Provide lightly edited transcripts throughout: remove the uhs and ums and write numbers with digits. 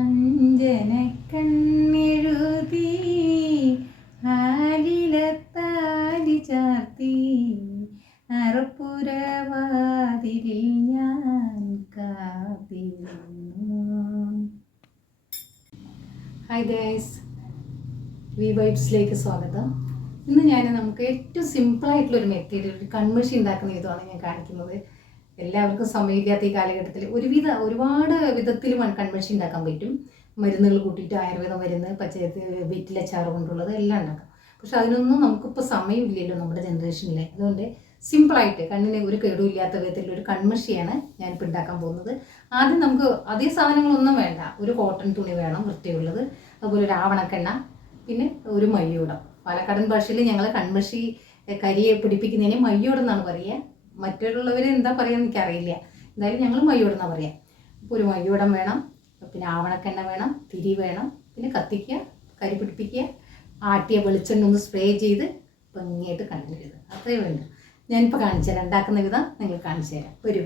അഞ്ജനക്കണ്ണെഴുതി ആലിലത്താലി ചാർത്തി അറപ്പുരവാതിലിൽ ഞാൻ കാത്തിരുന്നു. ഹായ് ഗൈസ്, വി വൈബ്സിലേക്ക് സ്വാഗതം. ഇന്ന് നമുക്ക് ഏറ്റവും സിമ്പിളായിട്ടുള്ളൊരു മെത്തേഡ്, ഒരു കൺമഷി ഉണ്ടാക്കുന്ന വിധമാണ് ഞാൻ കാണിക്കുന്നത്. എല്ലാവർക്കും സമയമില്ലാത്ത ഈ കാലഘട്ടത്തിൽ ഒരുപാട് വിധത്തിൽ കൺമഷി ഉണ്ടാക്കാൻ പറ്റും. മരുന്നുകൾ കൂട്ടിയിട്ട് ആയുർവേദ മരുന്ന്, വെറ്റിലച്ചാറ് കൊണ്ടുള്ളത് എല്ലാം ഉണ്ടാക്കാം. പക്ഷെ അതിനൊന്നും നമുക്കിപ്പോൾ സമയമില്ലല്ലോ നമ്മുടെ ജനറേഷനിൽ. അതുകൊണ്ട് സിമ്പിളായിട്ട് കണ്ണിന് ഒരു കേടുമില്ലാത്ത വിധത്തിലുള്ള ഒരു കൺമഷിയാണ് ഞാനിപ്പോൾ ഉണ്ടാക്കാൻ പോകുന്നത്. ആദ്യം നമുക്ക് അതേ സാധനങ്ങളൊന്നും വേണ്ട. ഒരു കോട്ടൺ തുണി വേണം വൃത്തിയുള്ളത്, അതുപോലെ ഒരു ആവണക്കെണ്ണ, പിന്നെ ഒരു മയ്യോടം. പാലക്കാടൻ ഭാഷയിൽ ഞങ്ങൾ കൺമഷി കരിയെ പിടിപ്പിക്കുന്നതിന് മയ്യോടം എന്നാണ് പറയുക. മറ്റുള്ളവർ എന്താ പറയുക എനിക്കറിയില്ല. എന്തായാലും ഞങ്ങൾ മയ്യോടം എന്നാണ് പറയുക. അപ്പോൾ ഒരു മയ്യോടം വേണം, പിന്നെ ആവണക്കെണ്ണ വേണം, തിരി വേണം, പിന്നെ കത്തിക്കുക, കരി പിടിപ്പിക്കുക, ആട്ടിയ വെളിച്ചെണ്ണ ഒന്ന് സ്പ്രേ ചെയ്ത് ഭംഗിയായിട്ട് കണ്ണിലിടുക. അത്രയേ വേണ്ടു. ഞാനിപ്പോൾ കാണിച്ചു തരാം, ഉണ്ടാക്കുന്ന വിധം നിങ്ങൾ കാണിച്ചു തരാം. വരൂ.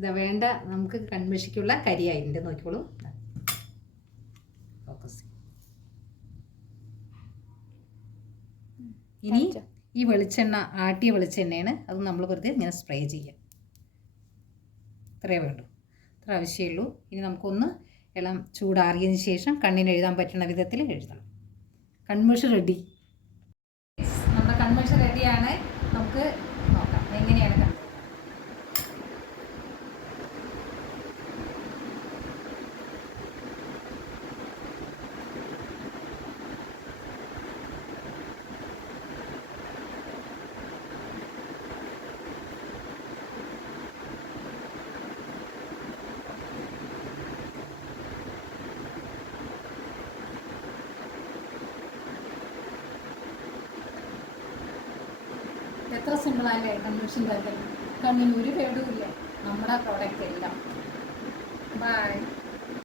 ഇതാ വേണ്ട നമുക്ക് കൺമഷിക്കുള്ള കരിയായിട്ടുണ്ട്. നോക്കിക്കോളൂ. ഫോക്കസ്. ഇനി ഈ വെളിച്ചെണ്ണ, ആട്ടിയ വെളിച്ചെണ്ണയാണ്. അത് നമ്മൾ വെറുതെ ഇങ്ങനെ സ്പ്രേ ചെയ്യാം. ഇത്രയേ വേണ്ടൂ, ഇത്ര ആവശ്യമേ ഉള്ളൂ. ഇനി നമുക്കൊന്ന് ഇളം ചൂടാറിയതിന് ശേഷം കണ്ണിന് എഴുതാൻ പറ്റുന്ന വിധത്തിൽ എഴുതണം. കൺമഷി റെഡി. നമ്മുടെ കൺമഷി റെഡിയാണ്. നമുക്ക് നോക്കാം എങ്ങനെയാണ്. എത്ര സിമ്പിളാല്ലേ കൺമഷി ഉണ്ടാക്കാൻ. കണ്ണിന് ഒരു കേടുമില്ല. നമ്മുടെ പ്രോഡക്റ്റ് എല്ലാം. ബൈ.